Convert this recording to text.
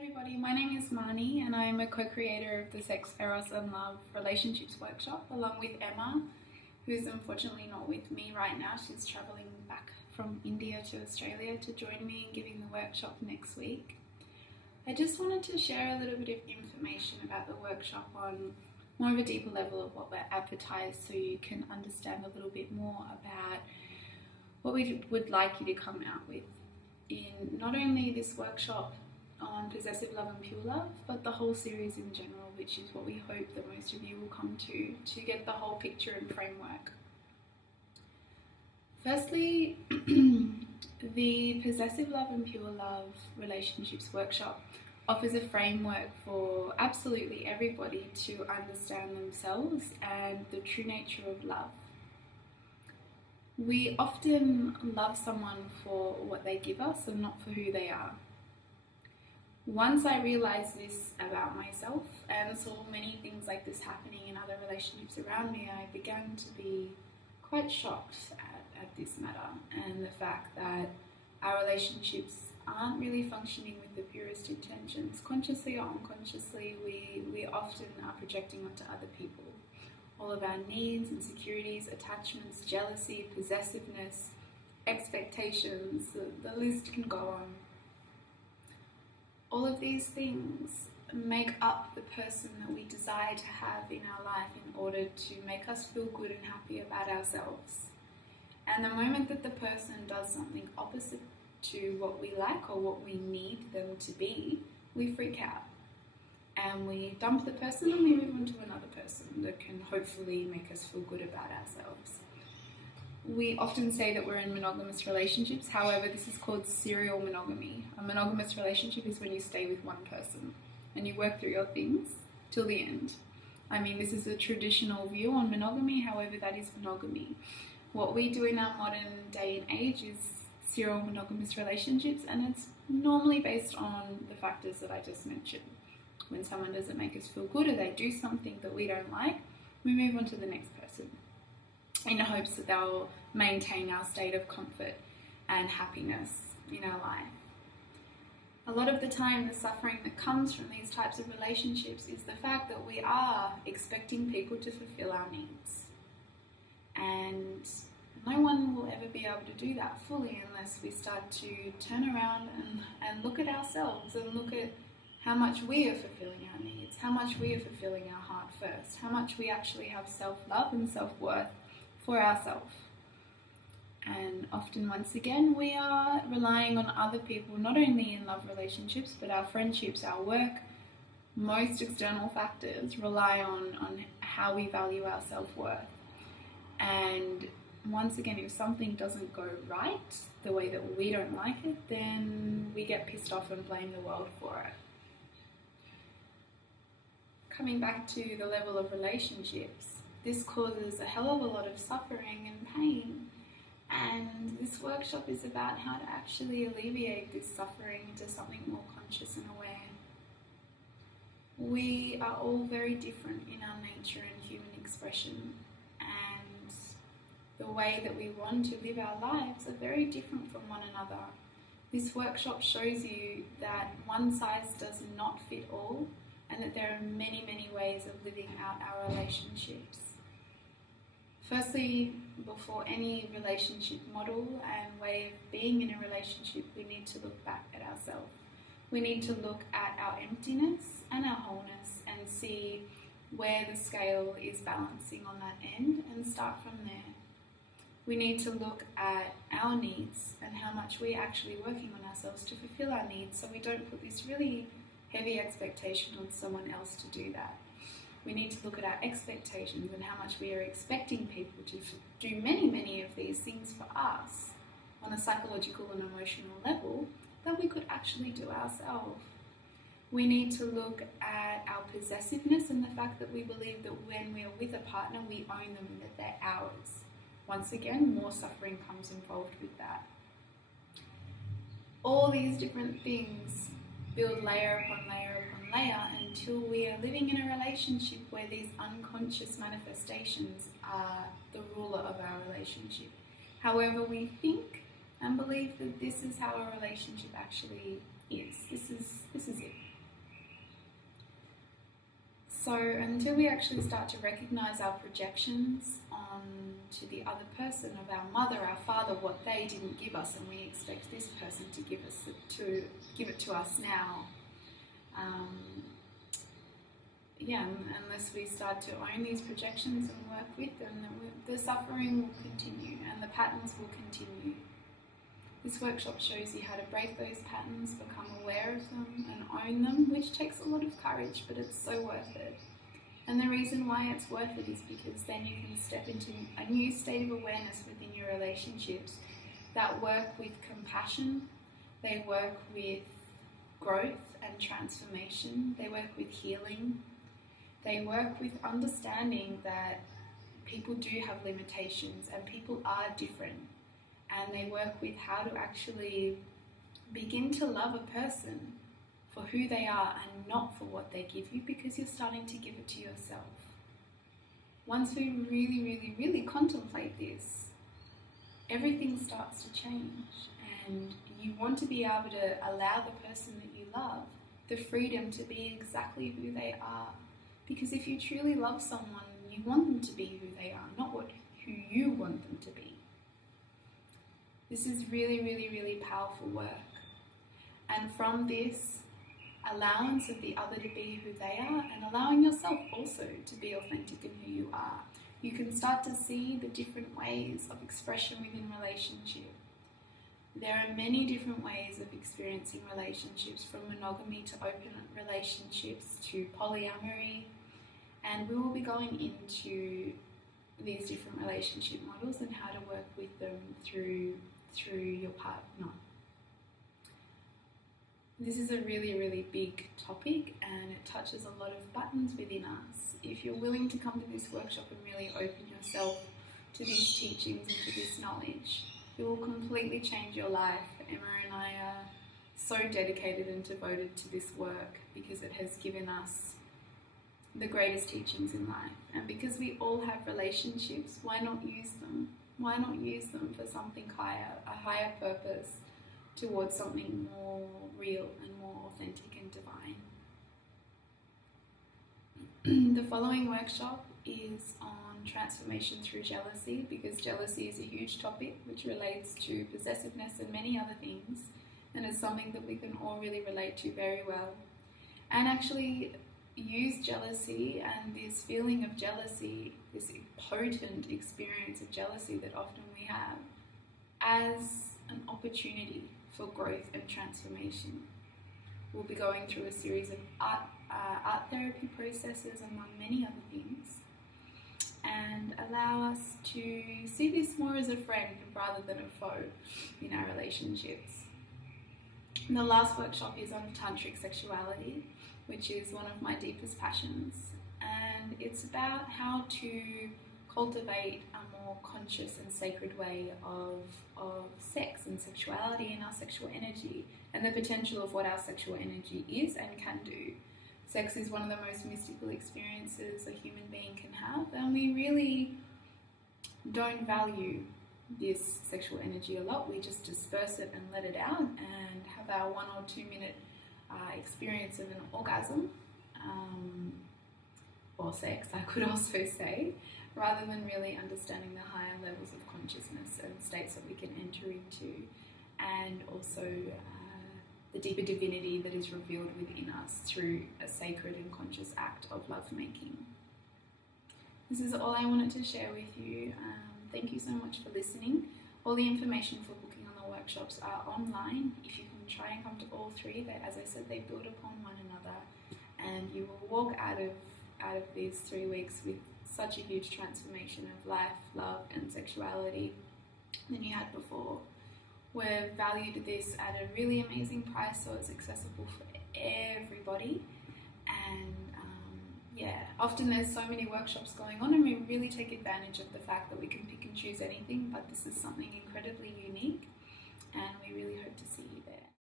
Everybody, my name is Marnie and I'm a co-creator of the Sex, Eros and Love Relationships Workshop along with Emma, who's unfortunately not with me right now. She's travelling back from India to Australia to join me in giving the workshop next week. I just wanted to share a little bit of information about the workshop on more of a deeper level of what we're advertised, so you can understand a little bit more about what we would like you to come out with in not only this workshop on possessive love and pure love, but the whole series in general, which is what we hope that most of you will come to get the whole picture and framework. Firstly, the Possessive Love and Pure Love Relationships Workshop offers a framework for absolutely everybody to understand themselves and the true nature of love. We often love someone for what they give us and not for who they are. Once I realized this about myself and saw many things like this happening in other relationships around me, I began to be quite shocked at this matter and the fact that our relationships aren't really functioning with the purest intentions. Consciously or unconsciously, we often are projecting onto other people all of our needs, insecurities, attachments, jealousy, possessiveness, expectations. The list can go on. All of these things make up the person that we desire to have in our life in order to make us feel good and happy about ourselves. And the moment that the person does something opposite to what we like or what we need them to be, we freak out. And we dump the person and we move on to another person that can hopefully make us feel good about ourselves. We often say that we're in monogamous relationships, however, this is called serial monogamy. A monogamous relationship is when you stay with one person and you work through your things till the end. I mean, this is a traditional view on monogamy, however, that is monogamy. What we do in our modern day and age is serial monogamous relationships, and it's normally based on the factors that I just mentioned. When someone doesn't make us feel good or they do something that we don't like, we move on to the next person, in hopes that they'll maintain our state of comfort and happiness in our life. A lot of the time, the suffering that comes from these types of relationships is the fact that we are expecting people to fulfill our needs. And no one will ever be able to do that fully unless we start to turn around and look at ourselves and look at how much we are fulfilling our needs, how much we are fulfilling our heart first, how much we actually have self-love and self-worth for ourselves. And often, once again, we are relying on other people, not only in love relationships, but our friendships, our work. Most external factors rely on how we value our self-worth. And once again, if something doesn't go right the way that we don't like it, then we get pissed off and blame the world for it. Coming back to the level of relationships, this causes a hell of a lot of suffering and pain, and this workshop is about how to actually alleviate this suffering into something more conscious and aware. We are all very different in our nature and human expression, and the way that we want to live our lives are very different from one another. This workshop shows you that one size does not fit all, and that there are many, many ways of living out our relationships. Firstly, before any relationship model and way of being in a relationship, we need to look back at ourselves. We need to look at our emptiness and our wholeness and see where the scale is balancing on that end and start from there. We need to look at our needs and how much we're actually working on ourselves to fulfill our needs, so we don't put this really heavy expectation on someone else to do that. We need to look at our expectations and how much we are expecting people to do many of these things for us on a psychological and emotional level that we could actually do ourselves. We need to look at our possessiveness and the fact that we believe that when we are with a partner, we own them and that they're ours. Once again, more suffering comes involved with that. All these different things build layer upon layer upon layer until we are living in a relationship where these unconscious manifestations are the ruler of our relationship. However, we think and believe that this is how a relationship actually is. This is it. So until we actually start to recognize our projections onto the other person, of our mother, our father, what they didn't give us, and we expect this person to give it to us now. Unless we start to own these projections and work with them, then the suffering will continue and the patterns will continue. This workshop shows you how to break those patterns, become aware of them and own them, which takes a lot of courage, but it's so worth it. And the reason why it's worth it is because then you can step into a new state of awareness within your relationships that work with compassion, they work with growth and transformation, they work with healing, they work with understanding that people do have limitations and people are different. And they work with how to actually begin to love a person for who they are and not for what they give you, because you're starting to give it to yourself. Once we really, really, really contemplate this, everything starts to change, and you want to be able to allow the person that you love the freedom to be exactly who they are. Because if you truly love someone, you want them to be who they are, not who you want them to be. This is really, really, really powerful work. And from this allowance of the other to be who they are, and allowing yourself also to be authentic in who you are, you can start to see the different ways of expression within relationship. There are many different ways of experiencing relationships, from monogamy to open relationships to polyamory, and we will be going into these different relationship models and how to work with them through your partner. This is a really, really big topic, and it touches a lot of buttons within us. If you're willing to come to this workshop and really open yourself to these teachings and to this knowledge, it will completely change your life. Emma and I are so dedicated and devoted to this work because it has given us the greatest teachings in life. And because we all have relationships, why not use them? Why not use them for something higher, a higher purpose, towards something more real and more authentic and divine? The following workshop is on transformation through jealousy, because jealousy is a huge topic which relates to possessiveness and many other things, and it's something that we can all really relate to very well. And actually use jealousy and this feeling of jealousy, this potent experience of jealousy that often we have, as an opportunity for growth and transformation. We'll be going through a series of art therapy processes, among many other things, and allow us to see this more as a friend rather than a foe in our relationships. The last workshop is on tantric sexuality, which is one of my deepest passions, and it's about how to cultivate a more conscious and sacred way of sex and sexuality and our sexual energy, and the potential of what our sexual energy is and can do. Sex is one of the most mystical experiences a human being can have, and we really don't value this sexual energy a lot. We just disperse it and let it out and have our 1 or 2 minute experience of an orgasm, or sex, I could also say, rather than really understanding the higher levels of consciousness and states that we can enter into, and also the deeper divinity that is revealed within us through a sacred and conscious act of lovemaking. This is all I wanted to share with you. Thank you so much for listening. All the information for booking on the workshops are online. If you can try and come to all three, as I said, they build upon one another, and you will walk out of these 3 weeks with such a huge transformation of life, love and sexuality than you had before. We've valued this at a really amazing price, so it's accessible for everybody. And often there's so many workshops going on, and we really take advantage of the fact that we can pick and choose anything, but this is something incredibly unique, and we really hope to see you there.